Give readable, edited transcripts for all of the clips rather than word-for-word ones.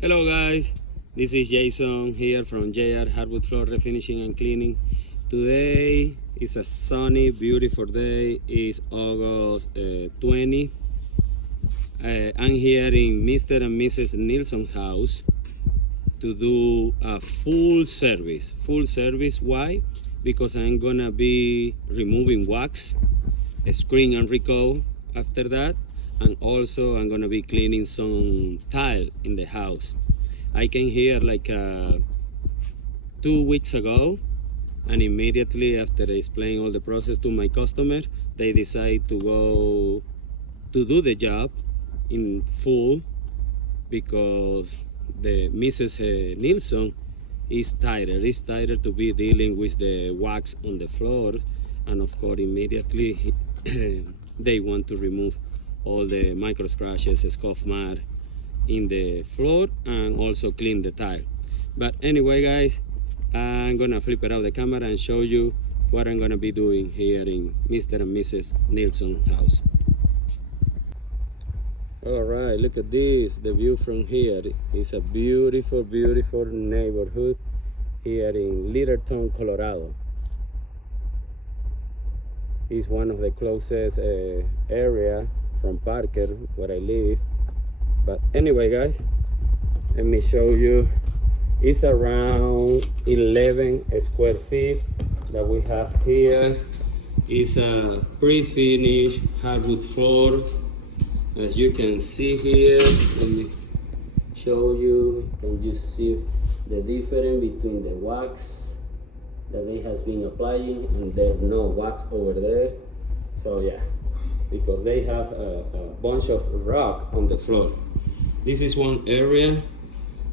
Hello guys, this is Jason here from JR Hardwood Floor Refinishing and Cleaning. Today is a sunny, beautiful day. It's August 20. I'm here in Mr. and Mrs. Nilsson's house to do a full service. Why? Because I'm gonna be removing wax, screen and recoat after that. And also I'm gonna be cleaning some tile in the house. I came here like 2 weeks ago, and immediately after explaining all the process to my customer, they decide to go to do the job in full because the Mrs. Nilsson is tired. It's tired to be dealing with the wax on the floor, and of course immediately they want to remove all the micro scratches, scuff mark in the floor, and also clean the tile. But anyway guys, I'm gonna flip it out the camera and show you what I'm gonna be doing here in Mr. and Mrs. Nilsson's house. All right, look at this, the view from here. It's a beautiful neighborhood here in Littleton, Colorado. It's one of the closest area from Parker, where I live. But anyway guys, let me show you. It's around 11 square feet that we have here. It's a pre-finished hardwood floor. As you can see here, let me show you. Can you see the difference between the wax that they has been applying and there's no wax over there? So yeah, because they have a bunch of rock on the floor. This is one area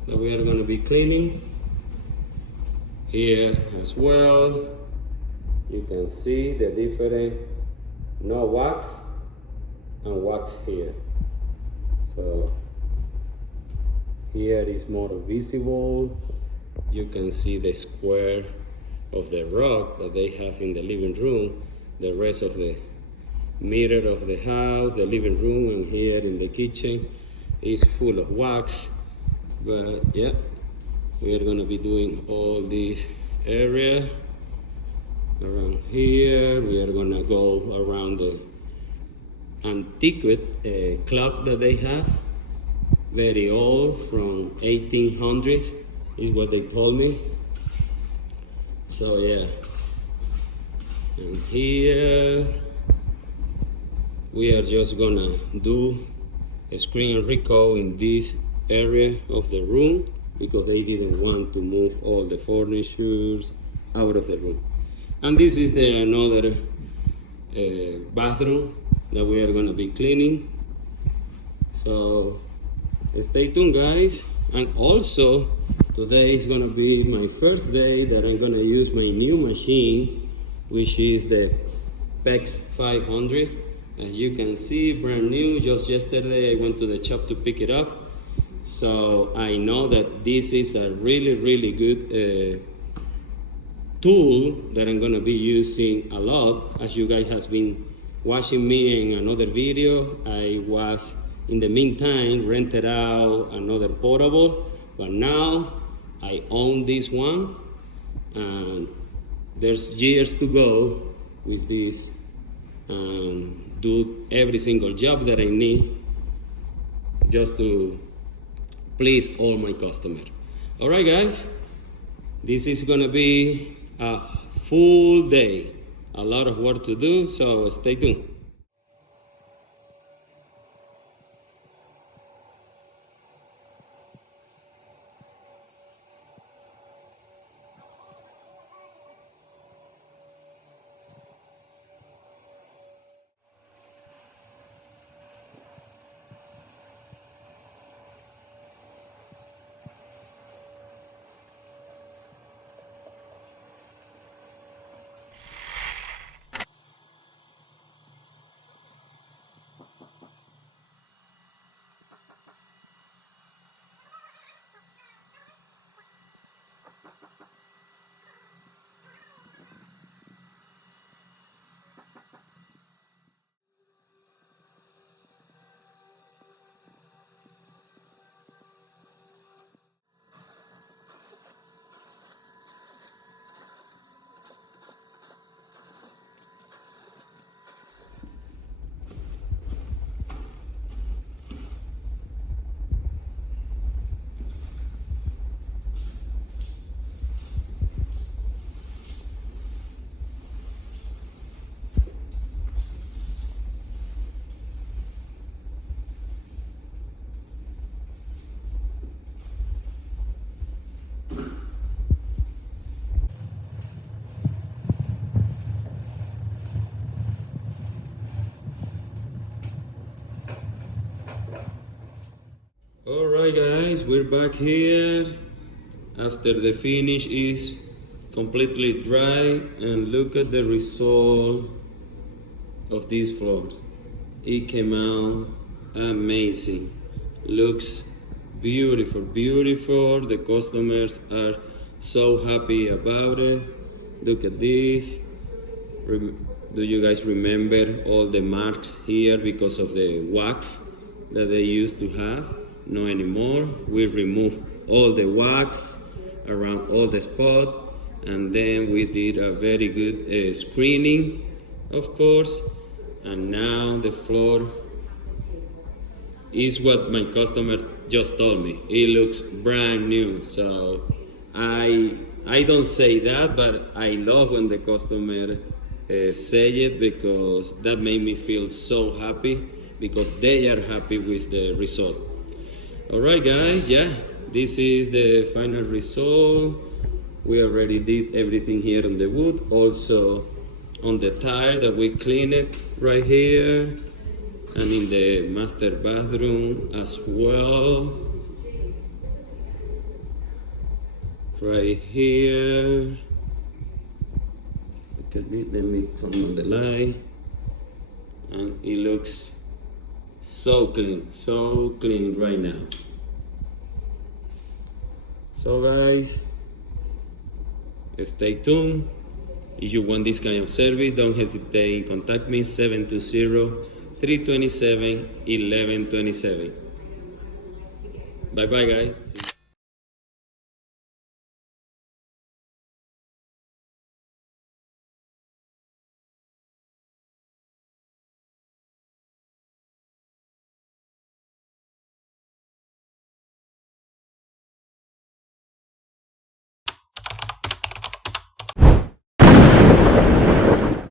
that we are going to be cleaning. Here as well, you can see the different, no wax and wax here. So here is more visible. You can see the square of the rock that they have in the living room. The rest of the mirror of the house, the living room, and here in the kitchen is full of wax. But yeah, we are going to be doing all this area around here. We are going to go around the antiqued clock that they have, very old, from 1800s is what they told me. So yeah, and here we are just gonna do a screen and recoat in this area of the room because they didn't want to move all the furnitures out of the room. And this is the another bathroom that we are gonna be cleaning. So stay tuned guys. And also today is gonna be my first day that I'm gonna use my new machine, which is the PEX 500. As you can see, brand new. Just yesterday I went to the shop to pick it up. So I know that this is a really good tool that I'm gonna be using a lot. As you guys has been watching me in another video, I was in the meantime rented out another portable, but now I own this one, and there's years to go with this. Do every single job that I need just to please all my customers. All right guys, this is gonna be a full day, a lot of work to do, so stay tuned. Alright guys, we're back here after the finish is completely dry, and look at the result of this floor. It came out amazing. Looks beautiful, beautiful. The customers are so happy about it. Look at this. Do you guys remember all the marks here because of the wax that they used to have? No anymore. We removed all the wax around all the spot, and then we did a very good screening, of course, and now the floor is what my customer just told me. It looks brand new. So I don't say that, but I love when the customer say it, because that made me feel so happy, because they are happy with the result. Alright guys, yeah, this is the final result. We already did everything here on the wood, also on the tile that we cleaned it right here, and in the master bathroom as well. Right here. Look at me, let me turn on the light. And it looks so clean right now. So guys, stay tuned. If you want this kind of service, don't hesitate, contact me 720-327-1127. Bye bye guys.